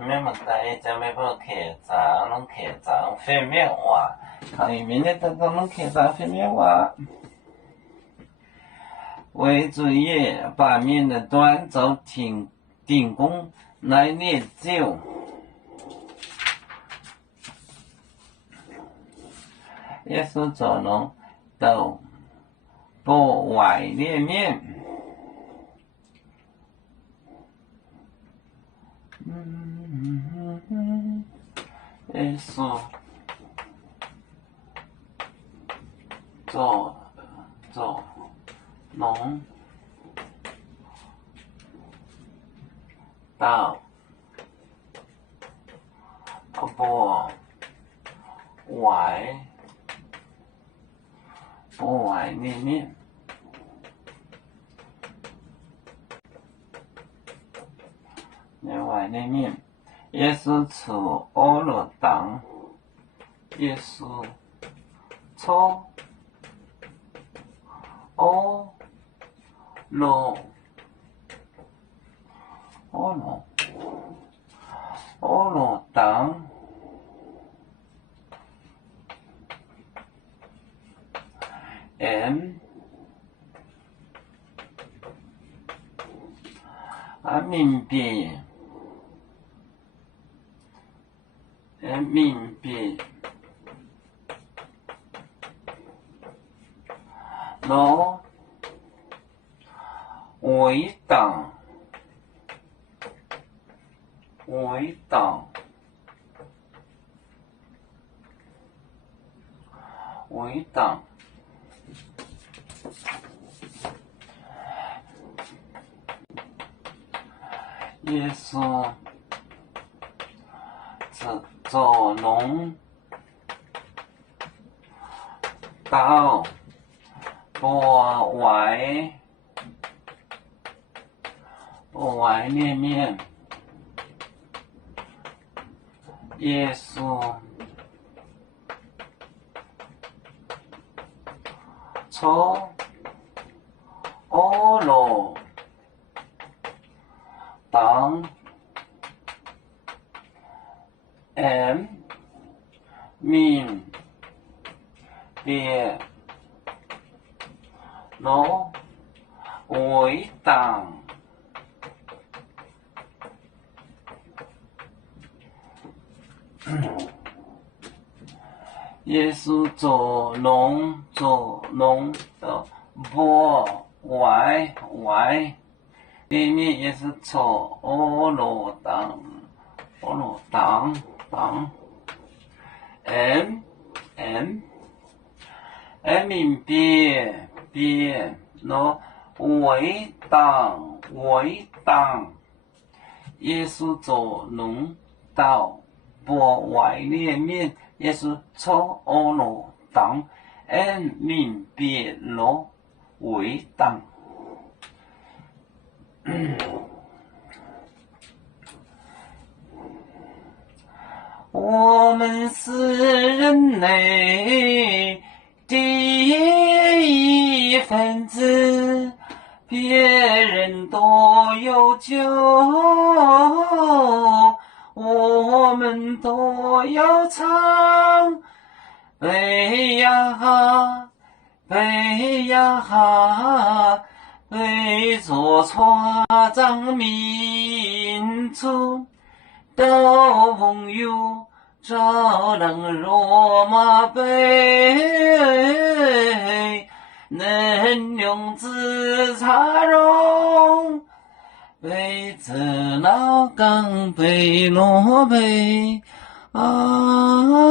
咩问题就咩不客栈，拢客栈非面话，可以明天等到拢客栈非面话。为主业把面的端走停工来烈酒。耶稣走龙斗不外裂面。耶稣走龙到不外裂面。外裂面，耶稣出欧罗党，耶稣出欧罗党。民币罗为党耶稣走龙到不外裂面。耶稣出欧罗党民币罗为党。耶稣走龙的不外里面也是走欧罗党民币罗为党。耶稣走龙到不外裂面，耶稣出欧罗党民币罗为党。我们是人类第一分子，别人都有救，我们都要唱飞呀飞呀飞，做创造民族的朋友，照亮罗马杯，能用自茶容，被自老港被罗贝啊。